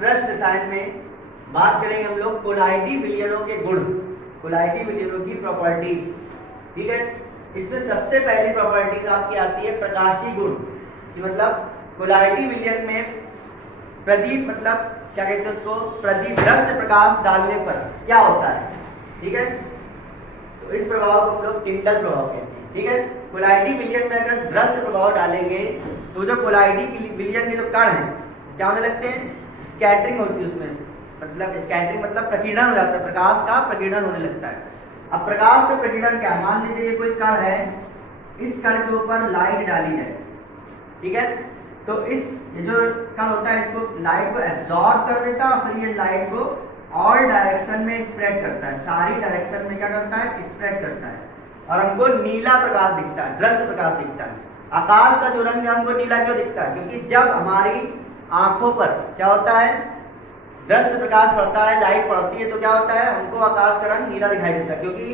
पृष्ठ रसायन में बात करेंगे हम लोग कोलाइडी विलयनों के गुण, कोलाइडी विलयनों की प्रॉपर्टीज। ठीक है, इसमें सबसे पहली प्रॉपर्टीज आपकी आती है प्रकाशीय गुण कि मतलब कोलाइडी विलयन में प्रदीप मतलब क्या कहते हैं उसको, प्रतिदृष्ट प्रकाश डालने पर क्या होता है। ठीक है, तो इस प्रभाव को हम लोग टिंडल प्रभाव कहते हैं। ठीक है, कोलाइडी विलयन में अगर दृश्य प्रभाव डालेंगे तो जो कोलाइडी विलयन के जो कण हैं क्या होने लगते हैं, स्कैटरिंग होती है उसमें, मतलब स्कैटरिंग मतलब प्रकीर्णन हो जाता है, प्रकाश का प्रकीर्णन होने लगता है। अब प्रकाश का प्रकीर्णन क्या है, मान लीजिए ये कोई कण है, इस कण के ऊपर लाइट डाली है। ठीक है, तो इस ये जो कण होता है इसको लाइट को एब्जॉर्ब कर देता है और फिर ये लाइट को ऑल डायरेक्शन में स्प्रेड करता है, सारी डायरेक्शन में क्या करता है, स्प्रेड करता है और हमको नीला प्रकाश दिखता है, दृश्य प्रकाश दिखता है। आकाश का जो रंग है हमको नीला क्यों दिखता है, क्योंकि जब हमारी आंखों पर क्या होता है, दृश्य प्रकाश पड़ता है, लाइट पड़ती है तो क्या होता है, हमको आकाश का रंग नीला दिखाई देता है, क्योंकि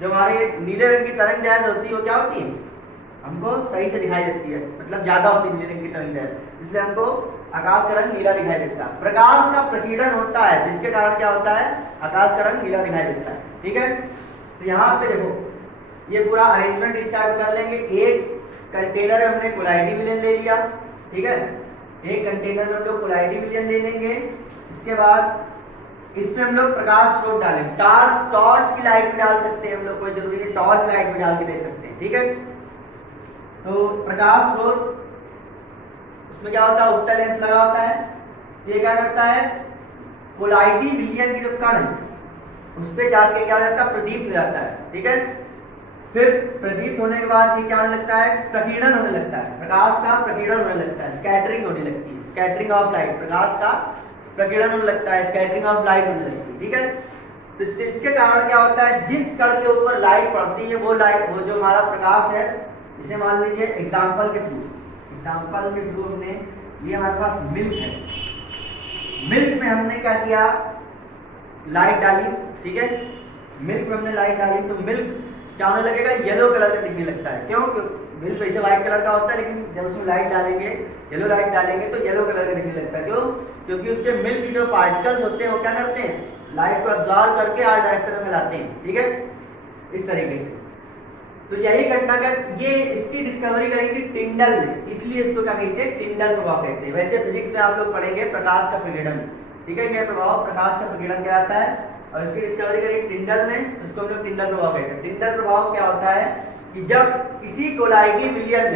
जो हमारे नीले रंग की तरंग दैर्घ्य होती है वो क्या होती है, हमको सही से दिखाई देती है, मतलब ज्यादा होती है नीले रंग की तरंग दैर्घ्य, इसलिए हमको आकाश का रंग नीला दिखाई देता है। प्रकाश का प्रकीर्णन होता है जिसके कारण क्या होता है, आकाश का रंग नीला दिखाई देता है। ठीक है, तो यहाँ पे देखो ये पूरा अरेंजमेंट इस टाइप कर लेंगे। एक कंटेनर में हमने कोलाइडी विलयन ले लिया। ठीक है, एक कंटेनर में हम लोग कोलाइडी विलयन ले लेंगे। इसके बाद इसमें हम लोग प्रकाश स्रोत डालेंगे, टॉर्च की लाइट भी डाल सकते हैं हम लोग, कोई जरूरी नहीं, टॉर्च लाइट भी डाल के दे सकते हैं। ठीक है, तो प्रकाश स्रोत उसमें क्या होता है, उत्तल लेंस लगा होता है, ये क्या करता है, कोलाइडी विलयन के जो कण है उस पे जाके क्या हो जाता है, प्रदीप्त हो जाता है। ठीक है, फिर प्रदीप्त होने के बाद ये क्या होने लगता है, प्रकीर्णन होने लगता है, प्रकाश का प्रकीर्णन होने लगता है, स्कैटरिंग होने लगती है, स्कैटरिंग ऑफ लाइट, प्रकाश का प्रकीर्णन होने लगता है, स्कैटरिंग ऑफ लाइट होने लगती है। ठीक है, तो जिसके कारण क्या होता है, जिस कण के ऊपर लाइट पड़ती है वो लाइट, वो जो हमारा प्रकाश है, जैसे मान लीजिए एग्जाम्पल के थ्रू हमने ये हमारे पास मिल्क है, मिल्क में हमने क्या किया, लाइट डाली। ठीक है, मिल्क में हमने लाइट डाली तो मिल्क क्या होने लगेगा, येलो कलर का दिखने लगता है। क्यों, मिल्क वैसे व्हाइट कलर का होता है, लेकिन जब उसमें लाइट डालेंगे, येलो लाइट डालेंगे तो येलो कलर का दिखने लगता है। क्यों, क्योंकि उसके मिल्क की जो पार्टिकल्स होते हैं वो क्या करते हैं, लाइट को एब्जॉर्ब करके आर डायरेक्शन में फैलाते हैं। ठीक है, इस तरीके से। तो यही घटना का ये इसकी डिस्कवरी करी थी टिंडल ने, इसलिए इसको क्या कहते हैं, टिंडल प्रभाव कहते हैं। वैसे फिजिक्स में आप लोग पढ़ेंगे प्रकाश का प्रकीर्णन। ठीक है, यह प्रभाव प्रकाश का प्रकीर्णन कहलाता है और इसकी डिस्कवरी करी टिंडल ने, उसको हम लोग टिंडल प्रभाव कहते हैं। टिंडल प्रभाव क्या होता है कि जब किसी कोलाइडी विलयन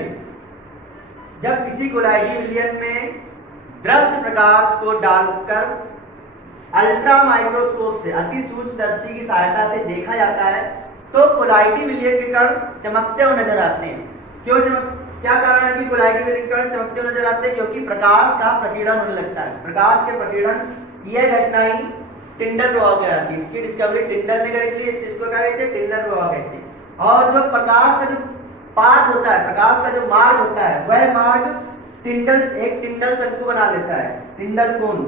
में दृश्य प्रकाश को डालकर अल्ट्रा माइक्रोस्कोप से, अति सूक्ष्मदर्शी की सहायता से देखा जाता है तो कोलाइडी विलयन के कण चमकते हुए नजर आते हैं। क्यों क्या कारण है कि कोलाइडी विलयन के कण चमकते हुए नजर आते हैं, क्योंकि प्रकाश का प्रकीर्णन होने लगता है। प्रकाश के प्रकीर्णन यह घटना ही टिंडल प्रभाव कहलाती है। इसकी डिस्कवरी टिंडल ने करी थी, इसको क्या कहते हैं, टिंडल प्रभाव कहते हैं। और जो प्रकाश का जो पाथ होता है, प्रकाश का जो मार्ग होता है, वह मार्ग एक टिंडल शंकु बना लेता है, टिंडल कोन।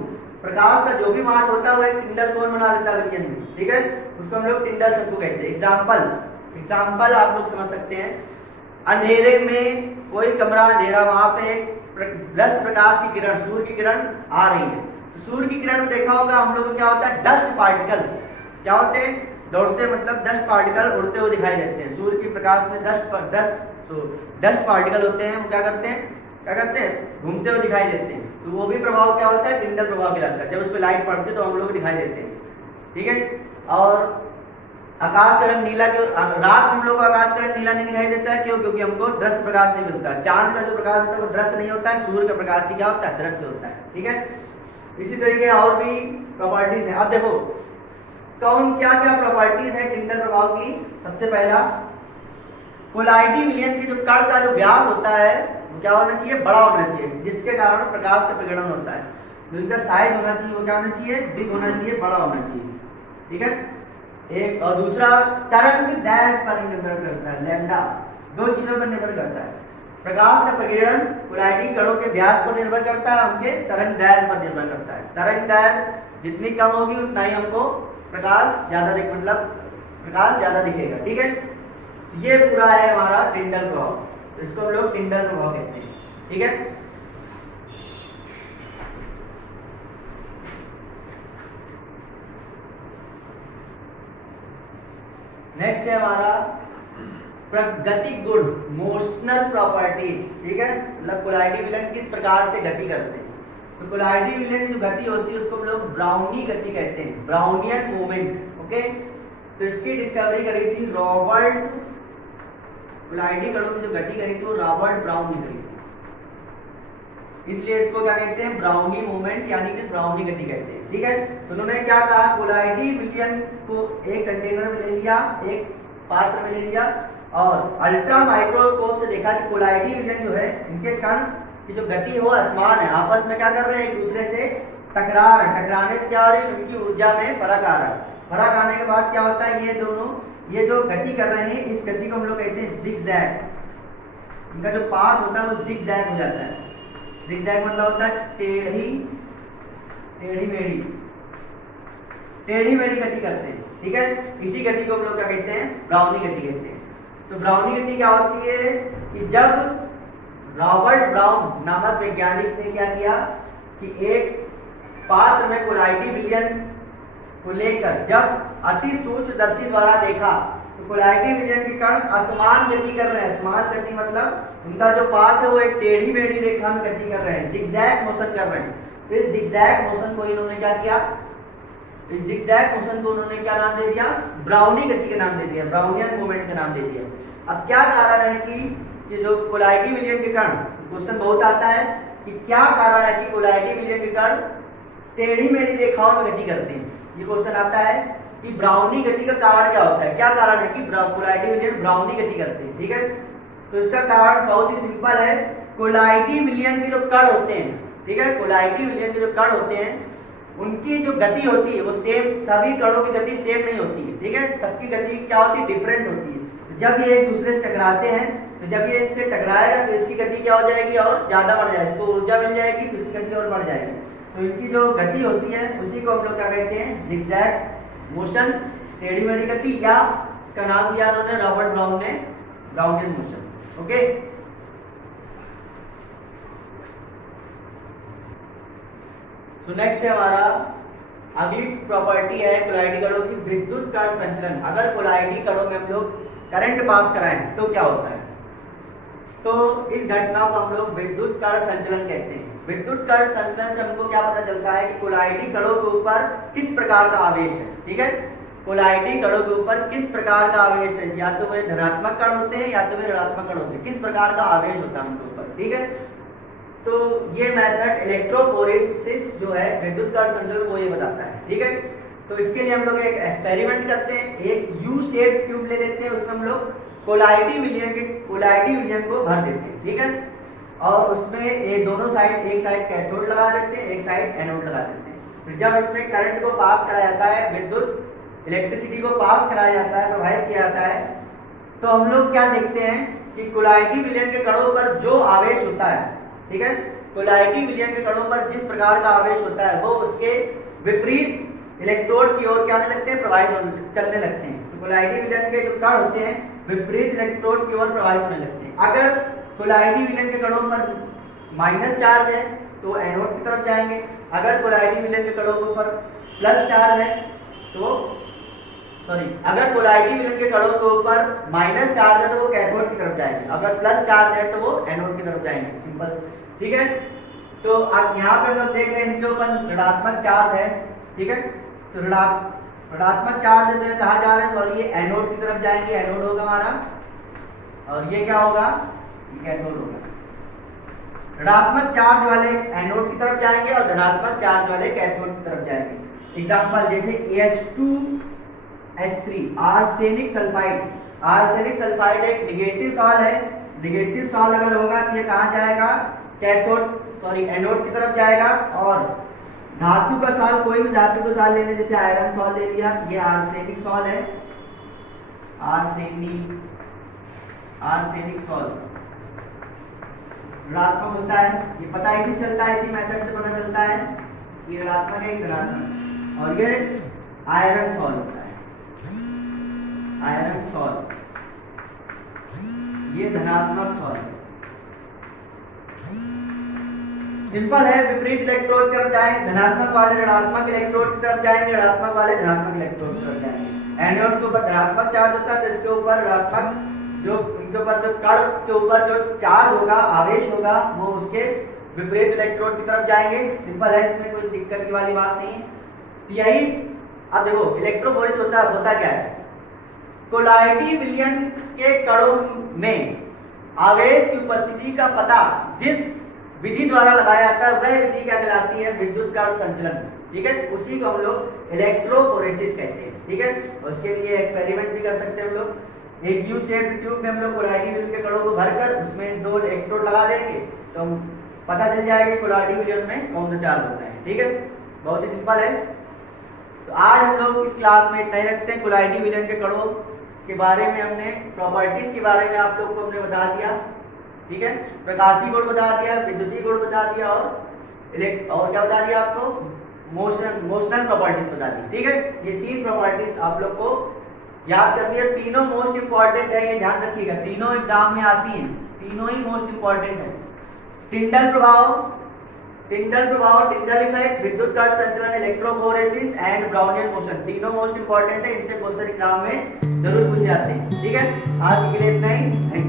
प्रकाश का जो भी मार्ग होता है वो एक टिंडल कोन बना लेता है विलयन में। ठीक है, उसको हम लोग टिंडल शंकु कहते हैं। एग्जाम्पल आप लोग समझ सकते हैं, अंधेरे में कोई कमरा अंधेरा, वहां पे दृश्य प्रकाश की किरण, सूर्य की किरण आ रही है, तो सूर्य की किरण में देखा होगा हम लोग को क्या होता है, डस्ट पार्टिकल्स क्या होते हैं, दौड़ते, मतलब डस्ट पार्टिकल उड़ते हुए दिखाई देते हैं। सूर्य के प्रकाश में डस्ट पार्टिकल होते हैं, वो क्या करते हैं, घूमते हुए दिखाई देते हैं। तो वो भी प्रभाव क्या होता है, टिंडल प्रभाव कहलाता है। जब उस पर लाइट पड़ती है तो हम लोग दिखाई देते हैं। ठीक है, और आकाश का रंग नीला क्यों, रात में हम लोग को आकाश का रंग नीला नहीं दिखाई देता है, क्यों, क्योंकि हमको दृश्य प्रकाश नहीं मिलता। चांद का जो प्रकाश होता है वो दृश्य नहीं होता है, सूर्य का प्रकाश ही क्या होता है, दृश्य होता है। ठीक है, इसी तरीके और भी प्रॉपर्टीज हैं। अब देखो कौन क्या क्या प्रॉपर्टीज है टिंडल प्रभाव की। सबसे पहला, कोलाइडी विलयन के जो कण का जो व्यास होता है वो क्या होना चाहिए, बड़ा होना चाहिए, जिसके कारण प्रकाश का प्रकीर्णन होता है। जो इनका साइज होना चाहिए वो क्या होना चाहिए, बिग होना चाहिए, बड़ा होना चाहिए। ठीक है, एक और दूसरा तरंग दैर्घ्य पर निर्भर करता है, लैम्डा, दो चीजों पर निर्भर करता है। प्रकाश का प्रकीर्णन कोलाइडी कणों के व्यास पर निर्भर करता है, उनके तरंग दैर्घ्य पर निर्भर करता है। तरंग दैर्घ्य जितनी कम होगी उतना ही हमको प्रकाश ज्यादा दिखेगा। ठीक है, ये पूरा है हमारा टिंडल प्रभाव, इसको हम लोग टिंडल प्रभाव कहते हैं। ठीक है, नेक्स्ट है हमारा प्रागतिक गुण, मोशनल प्रॉपर्टीज। ठीक है, मतलब कोलाइडी विलयन किस प्रकार से गति करते हैं। तो कोलाइडी विलयन की जो गति होती है उसको हम लोग ब्राउनी गति कहते हैं, ब्राउनियन मूवमेंट। ओके, तो इसकी डिस्कवरी करी थी रॉबर्ट, कोलाइडी कणों की जो गति करी थी वो रॉबर्ट ब्राउन ने करी थी, इसलिए इसको क्या कहते हैं, ब्राउनी मूवमेंट यानी कि ब्राउनी गति कहते हैं। ठीक है, तो उन्होंने क्या कहा, कोलाइडी विलयन को एक कंटेनर में ले लिया, एक पात्र में ले लिया और अल्ट्रा माइक्रोस्कोप से देखा कि कोलाइडी विलयन जो है इनके कण की जो गति है वो असमान है, आपस में क्या कर रहे हैं, एक दूसरे से टकरा रहे हैं। टकराने से क्या हो रही है, उनकी ऊर्जा में फर्क आ रहा है। फर्क आने के बाद क्या होता है, ये दोनों ये जो गति कर रहे हैं इस गति को हम लोग कहते हैं जिगजैग। इनका जो पाथ होता है वो जिगजैग हो जाता है। जिगजैग मतलब होता है टेढ़ी मेढ़ी गति करते हैं। ठीक है, इसी गति को हम लोग क्या कहते हैं, ब्राउनी गति कहते हैं। तो ब्राउनी गति क्या होती है कि जब रॉबर्ट ब्राउन नामक वैज्ञानिक ने क्या किया कि एक पात्र में कोलाइडी विलयन को लेकर जब अति सूक्ष्मदर्शी द्वारा देखा तो कोलाइडी विलयन के कण असमान गति कर रहे हैं। असमान गति मतलब उनका जो पाथ है वो एक टेढ़ी मेढ़ी रेखा में गति कर रहे हैं, जिगजैग मोशन कर रहे हैं। तो इस जिगजैग मोशन को इन्होंने क्या किया, इस जिगजैग मोशन को उन्होंने क्या नाम दे दिया, ब्राउनी गति का नाम दे दिया, ब्राउनियन मूवमेंट का नाम दे दिया। अब क्या कारण है कि जो कोलाइडी विलयन के कण, क्वेश्चन बहुत आता है कि क्या कारण है कि कोलाइडी विलयन के कण टेढ़ी मेढ़ी रेखाओं में गति करते हैं। ये क्वेश्चन आता है कि ब्राउनी गति का कारण क्या होता है, क्या कारण है कि कोलाइडी विलयन ब्राउनी गति करते हैं। ठीक है, तो इसका कारण बहुत ही सिंपल है, कोलाइडी विलयन के जो कण होते हैं, ठीक है, कोलाइडी विलयन के जो कण होते हैं उनकी जो गति होती है वो सेम, सभी कणों की गति सेम नहीं होती है। ठीक है, सबकी गति क्या होती है, डिफरेंट होती है। जब ये एक दूसरे से टकराते हैं तो जब ये इससे टकराएगा तो इसकी गति क्या हो जाएगी, और ज्यादा बढ़ जाएगी, इसको ऊर्जा मिल जाएगी, तो इसकी गति और बढ़ जाएगी। तो इनकी जो गति होती है उसी को हम लोग क्या कहते हैं, जिगजैग मोशन, टेढ़ी मेढ़ी गति, या इसका नाम दिया उन्होंने रॉबर्ट ब्राउन ने, ब्राउनियन मोशन। ओके, तो नेक्स्ट है हमारा अगली प्रॉपर्टी है कोलाइडी कणों की, विद्युत कण संचलन। अगर कोलाइडी कणों में हम लोग करंट पास कराएं तो क्या होता है, तो इस घटना को हम लोग विद्युत कण संचलन कहते हैं। विद्युत कण संचलन से हमको क्या पता चलता है कि कोलाइडी कणों के ऊपर किस प्रकार का आवेश है। ठीक है, कोलाइडी कणों के ऊपर किस प्रकार का आवेश है, या तो वे धनात्मक कण होते हैं या तो वे ऋणात्मक कण होते हैं, किस प्रकार का आवेश होता है उनके ऊपर। ठीक है, तो ये मेथड इलेक्ट्रोफोरेसिस जो है विद्युत कण संचलन को ये बताता है। ठीक है, तो इसके लिए हम लोग एक एक्सपेरिमेंट करते हैं, एक यू शेप ट्यूब ले लेते हैं, उसमें हम लोग कोलाइडी विलयन को भर देते हैं। ठीक है, और उसमें ये दोनों साइड, एक साइड कैथोड लगा देते हैं, एक साइड एनोड लगा देते हैं। फिर जब इसमें करंट को पास कराया जाता है, विद्युत इलेक्ट्रिसिटी को पास कराया जाता है, प्रवाहित किया जाता है, तो हम लोग क्या देखते हैं कि कोलाइडी विलयन के कणों पर जो आवेश होता है, ठीक है, कोलाइडी विलयन के कणों पर जिस प्रकार का आवेश होता है वो उसके विपरीत इलेक्ट्रोड की ओर क्या होने लगते हैं, प्रवाहित करने लगते हैं। तो कोलाइडी विलयन के जो कण होते हैं विपरीत इलेक्ट्रोड की ओर प्रवाहित होने लगते हैं। अगर कोलाइडी विलयन के कणों पर माइनस चार्ज है तो एनोड की तरफ जाएंगे, अगर कोलाइडी विलयन के कणों के ऊपर प्लस चार्ज है तो अगर कोलाइडी विलयन के कणों के ऊपर माइनस चार्ज है तो वो कैथोड की तरफ जाएंगे, अगर प्लस चार्ज है तो वो एनोड की तरफ जाएंगे। सिंपल। ठीक है, तो अब यहाँ पे हम लोग देख रहे हैं इनके ऊपर ऋणात्मक चार्ज है। ठीक है, तो ऋणात्मक चार्ज है तो ये कहाँ जा रहे हैं, सॉरी ये एनोड की तरफ जाएंगे, एनोड होगा हमारा, और ये क्या होगा, ये कैथोड होगा। ऋणात्मक चार्ज वाले एनोड की तरफ जाएंगे और ऋणात्मक चार्ज वाले कैथोड की तरफ जाएंगे। एग्जांपल जैसे H2S3 arsenic sulphide. Arsenic sulphide एक निगेटिव सॉल्ट है, निगेटिव सॉल्ट अगर होगा तो ये कहाँ जाएगा, एनोड की तरफ जाएगा। और धातु का सॉल्ट, कोई भी धातु का सॉल्ट लेने, जैसे आयरन सॉल्ट ले लिया, ये आर्सेनिक सॉल्ट है, आर्सेनिक सॉल्ट ऋणात्मक होता है, ये पता इसी चलता है, इसी मेथड से पता चलता है ये ऋणात्मक है, धनात्मक। और ये आयरन सॉल्ट होता है, आयरन सॉल्ट, ये धनात्मक सॉल्ट। सिंपल है, विपरीत इलेक्ट्रोड की तरफ जाएंगे, धनात्मक वाले ऋणात्मक इलेक्ट्रोड की तरफ जाएंगे, ऋणात्मक वाले धनात्मक इलेक्ट्रोड की तरफ जाएंगे। एनोड के ऊपर धनात्मक चार्ज होता है तो इसके ऊपर ऋणात्मक, जो उनके ऊपर जो कण के ऊपर जो चार्ज होगा, आवेश होगा, वो उसके विपरीत इलेक्ट्रोड की तरफ जाएंगे। सिंपल है, इसमें कोई दिक्कत की वाली बात नहीं है। तो यही अब देखो इलेक्ट्रोफोरेसिस होता क्या है, कोलाइडी विलयन के कणों में आवेश की उपस्थिति का पता जिस विधि द्वारा लगाया जाता है वह विधि क्या कहलाती है, विद्युत कण संचलन। ठीक है, उसी को हम लोग इलेक्ट्रोफोरेसिस कहते हैं। ठीक है, उसके लिए एक्सपेरिमेंट भी कर सकते हैं हम लोग। एक यू शेप्ड ट्यूब में हम लोग कोलाइडी विलयन के कणों को भरकर उसमें 2 इलेक्ट्रोड लगा देंगे तो हम पता चल जाएगा कि कोलाइडी विलयन में कौन सा चार्ज होता है। ठीक है, बहुत ही सिंपल है। तो आज हम लोग इस क्लास में इतना ही रखते हैं। कोलाइडी विलयन के कणों के बारे में हमने, प्रॉपर्टीज के बारे में आप लोग को हमने बता दिया। ठीक है, प्रकाशीय गुण बता दिया, विद्युतीय गुण बता दिया और क्या बता दिया आपको, मोशनल प्रॉपर्टीज बता दी। ठीक है, ये 3 प्रॉपर्टीज आप लोग को याद करनी है। तीनों मोस्ट इंपॉर्टेंट है, ये ध्यान रखिएगा, तीनों एग्जाम में आती हैं, तीनों ही मोस्ट इंपॉर्टेंट है। टिंडल प्रभाव, टिंडल इफेक्ट, विद्युत कण संचलन, इलेक्ट्रोफोरेसिस एंड ब्राउनियन मोशन, तीनों मोस्ट इंपॉर्टेंट है। इनसे क्वेश्चन एग्जाम में जरूर पूछे जाते हैं। ठीक है, आज के लिए इतना ही।